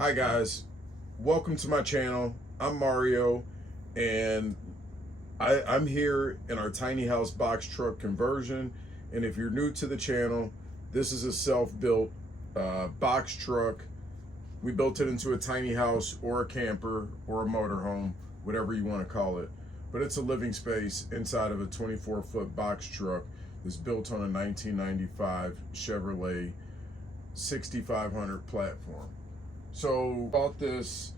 Hi guys, welcome to my channel. I'm Mario, and I'm here in our tiny house box truck conversion. And if you're new to the channel, this is a self-built box truck. We built it into a tiny house or a camper or a motorhome, whatever you want to call it. But it's a living space inside of a 24-foot box truck that's built on a 1995 Chevrolet 6500 platform. So bought this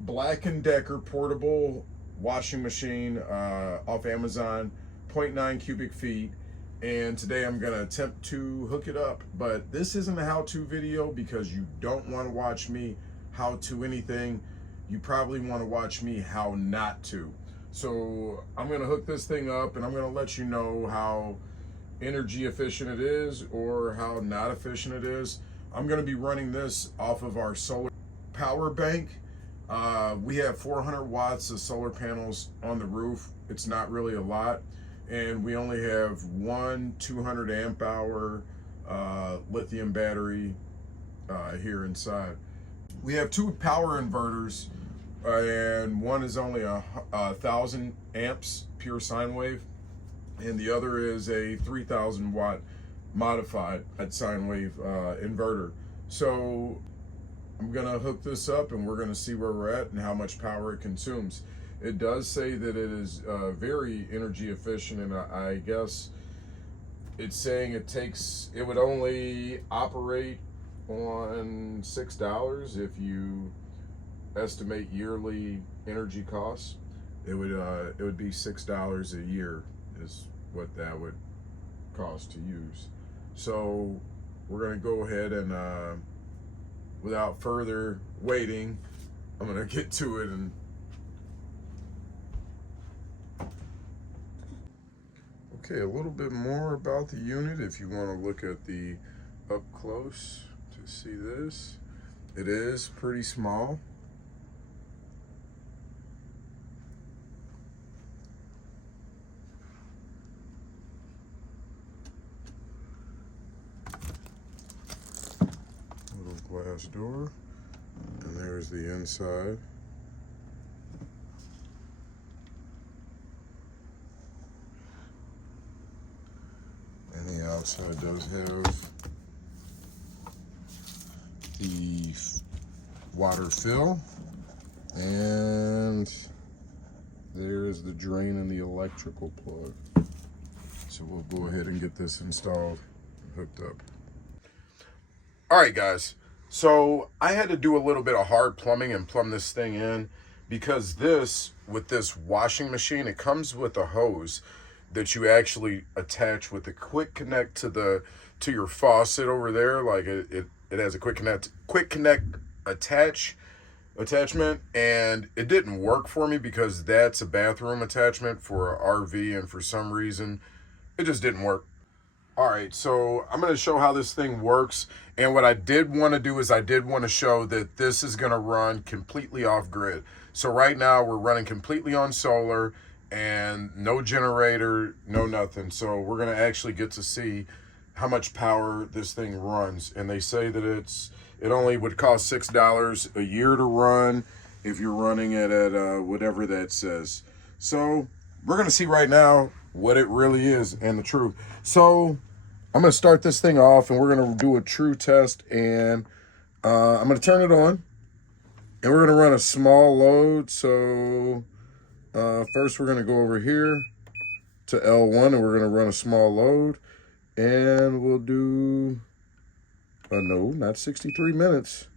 Black & Decker portable washing machine off Amazon, 0.9 cubic feet, and today I'm gonna attempt to hook it up. But this isn't a how-to video because you don't want to watch me how to anything. You probably want to watch me how not to. So I'm gonna hook this thing up and I'm gonna let you know how energy efficient it is or how not efficient it is. I'm going to be running this off of our solar power bank. We have 400 watts of solar panels on the roof. It's not really a lot. And we only have one 200 amp hour lithium battery here inside. We have two power inverters and one is only a 1,000 amps pure sine wave, and the other is a 3,000 watt modified sine wave inverter. So I'm gonna hook this up and we're gonna see where we're at and how much power it consumes. It does say that it is very energy efficient, and I guess it's saying it would only operate on $6 if you estimate yearly energy costs. It would be $6 a year is what that would cost to use. So we're gonna go ahead and without further waiting, I'm gonna get to it. And okay, a little bit more about the unit if you want to look at the up close to see this. It is pretty small. Glass door, and there's the inside. And the outside does have the water fill, and there's the drain and the electrical plug. So we'll go ahead and get this installed and hooked up. All right, guys. So I had to do a little bit of hard plumbing and plumb this thing in, because with this washing machine, it comes with a hose that you actually attach with a quick connect to your faucet over there. Like it has a quick connect attachment, and it didn't work for me because that's a bathroom attachment for an RV, and for some reason it just didn't work. All right, so I'm going to show how this thing works. And what I did want to do is I did want to show that this is going to run completely off grid. So right now we're running completely on solar and no generator, no nothing. So we're going to actually get to see how much power this thing runs. And they say that it only would cost $6 a year to run if you're running it at whatever that says. So we're going to see right now what it really is and the truth. So I'm going to start this thing off and we're going to do a true test, and I'm going to turn it on and we're going to run a small load. So first we're going to go over here to L1 and we're going to run a small load, and we'll do, no, not 63 minutes.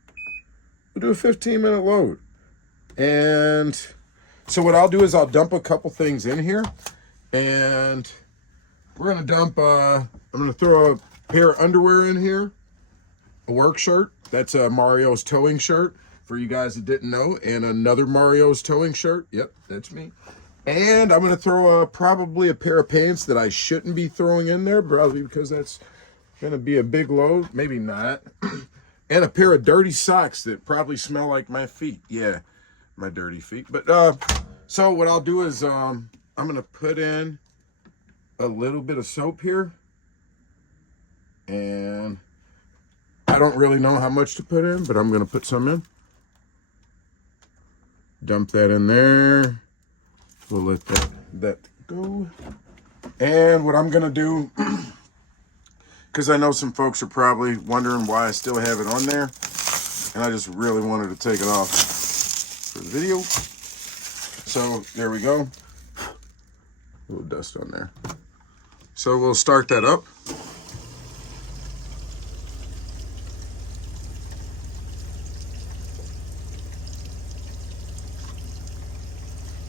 We'll do a 15-minute load. And so what I'll do is I'll dump a couple things in here, and we're going to dump, I'm going to throw a pair of underwear in here, a work shirt. That's Mario's towing shirt, for you guys that didn't know, and another Mario's towing shirt. Yep, that's me. And I'm going to throw probably a pair of pants that I shouldn't be throwing in there, probably because that's going to be a big load. Maybe not. And a pair of dirty socks that probably smell like my feet. Yeah, my dirty feet. But so what I'll do is I'm going to put in a little bit of soap here, and I don't really know how much to put in, but I'm going to put some in. Dump that in there. We'll let that go. And what I'm gonna do, because I know some folks are probably wondering why I still have it on there, and I just really wanted to take it off for the video. So there we go. A little dust on there. So we'll start that up.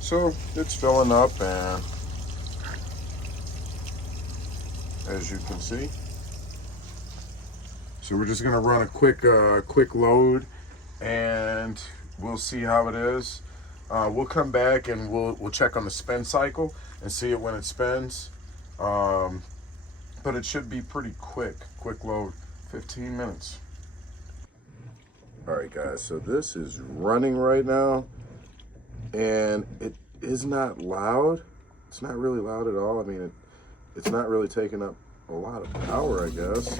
So it's filling up, and as you can see, so we're just gonna run a quick load, and we'll see how it is. We'll come back and we'll check on the spin cycle and see it when it spins. But it should be pretty quick load, 15 minutes. All right, guys, so this is running right now, and it is not loud. It's not really loud at all. I mean, it's not really taking up a lot of power, I guess.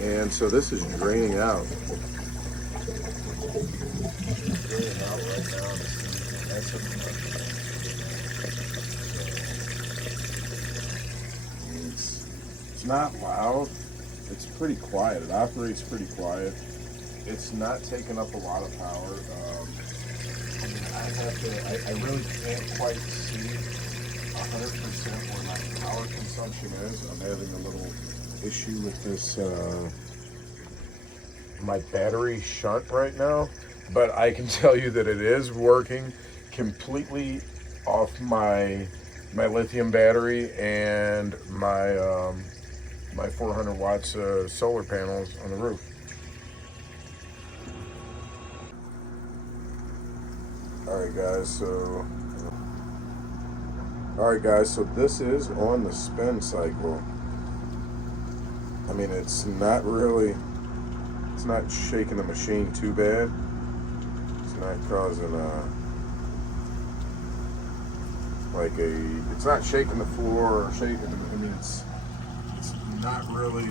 And so this is draining out. Draining out right now. It's not loud. It's pretty quiet. It operates pretty quiet. It's not taking up a lot of power. I really can't quite see 100% where my power consumption is. I'm having a little issue with this, my battery shunt right now, but I can tell you that it is working completely off my lithium battery and my my 400 watts solar panels on the roof. All right, guys, so this is on the spin cycle. I mean, it's not shaking the machine too bad. It's not causing it's not shaking the floor or shaking, I mean, it's not really,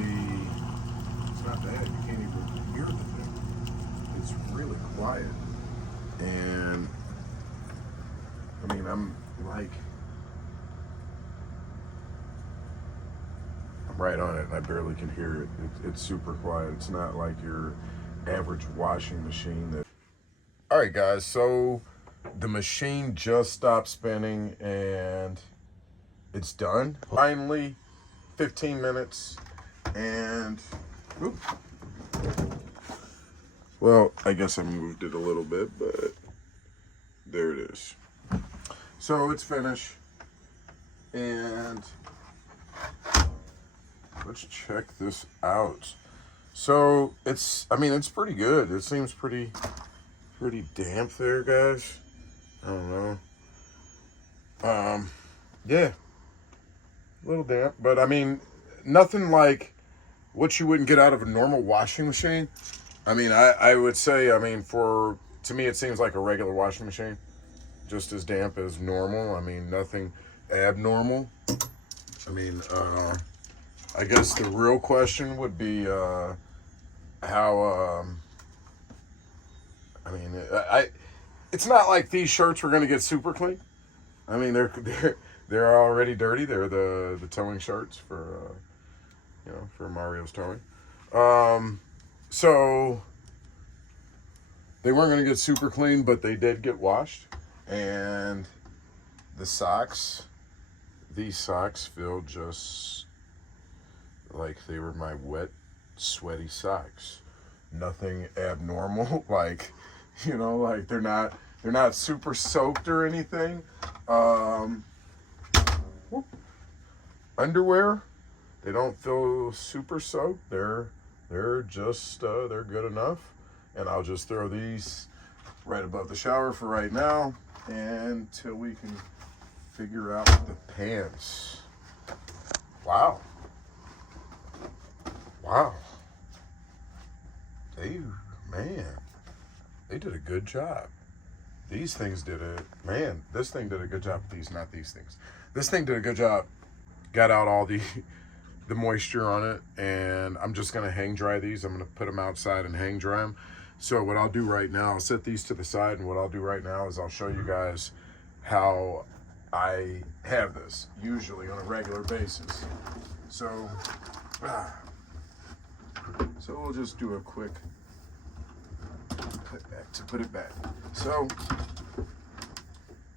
it's not bad. You can't even hear the thing. It's really quiet. And I mean, I'm right on it and I barely can hear it. It's super quiet. It's not like your average washing machine that... All right, guys, so the machine just stopped spinning and it's done. Finally, 15 minutes and... Oops. Well, I guess I moved it a little bit, but there it is. So it's finished, and let's check this out. So it's pretty good. It seems pretty damp there, guys. I don't know. Yeah, a little damp, but I mean, nothing like what you wouldn't get out of a normal washing machine. I mean, I would say, I mean, to me, it seems like a regular washing machine, just as damp as normal. I mean, nothing abnormal. I mean, I guess the real question would be how, I mean, it's not like these shirts were going to get super clean. I mean, they're already dirty. They're the towing shirts for, for Mario's towing. So they weren't going to get super clean, but they did get washed. And the socks, these socks feel just like they were my wet, sweaty socks. Nothing abnormal, like, like they're not super soaked or anything. Underwear, they don't feel super soaked. They're just they're good enough. And I'll just throw these right above the shower for right now until we can figure out the pants. Wow. They did a good job. These things this thing did a good job. Not these things. This thing did a good job. Got out all the moisture on it, and I'm just gonna hang dry these. I'm gonna put them outside and hang dry them. So what I'll do right now, I'll set these to the side, and what I'll do right now is I'll show you guys how I have this usually on a regular basis. So we'll just do a quick put it back. So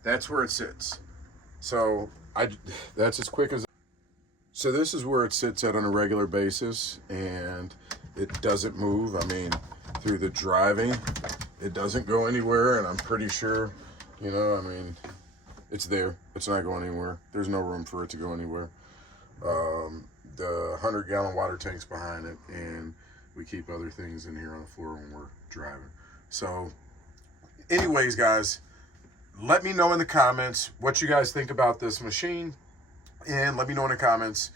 that's where it sits. So that's as quick as. So this is where it sits at on a regular basis, and it doesn't move. I mean, through the driving, it doesn't go anywhere, and I'm pretty sure, you know, I mean, it's there. It's not going anywhere. There's no room for it to go anywhere. The 100-gallon water tank's behind it, and we keep other things in here on the floor when we're driving. So anyways, guys, let me know in the comments what you guys think about this machine, and let me know in the comments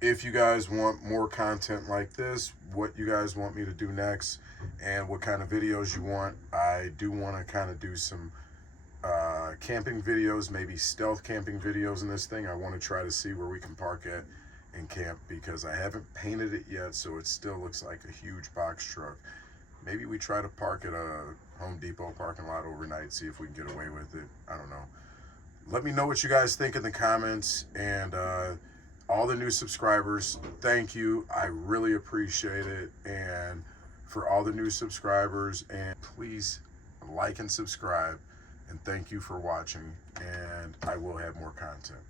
if you guys want more content like this, what you guys want me to do next, and what kind of videos you want. I do want to kind of do some camping videos, maybe stealth camping videos in this thing. I want to try to see where we can park at and camp, because I haven't painted it yet, so it still looks like a huge box truck. Maybe we try to park at a Home Depot parking lot overnight, see if we can get away with it. I don't know. Let me know what you guys think in the comments, and all the new subscribers, thank you. I really appreciate it. And for all the new subscribers, and please like and subscribe, and thank you for watching, and I will have more content.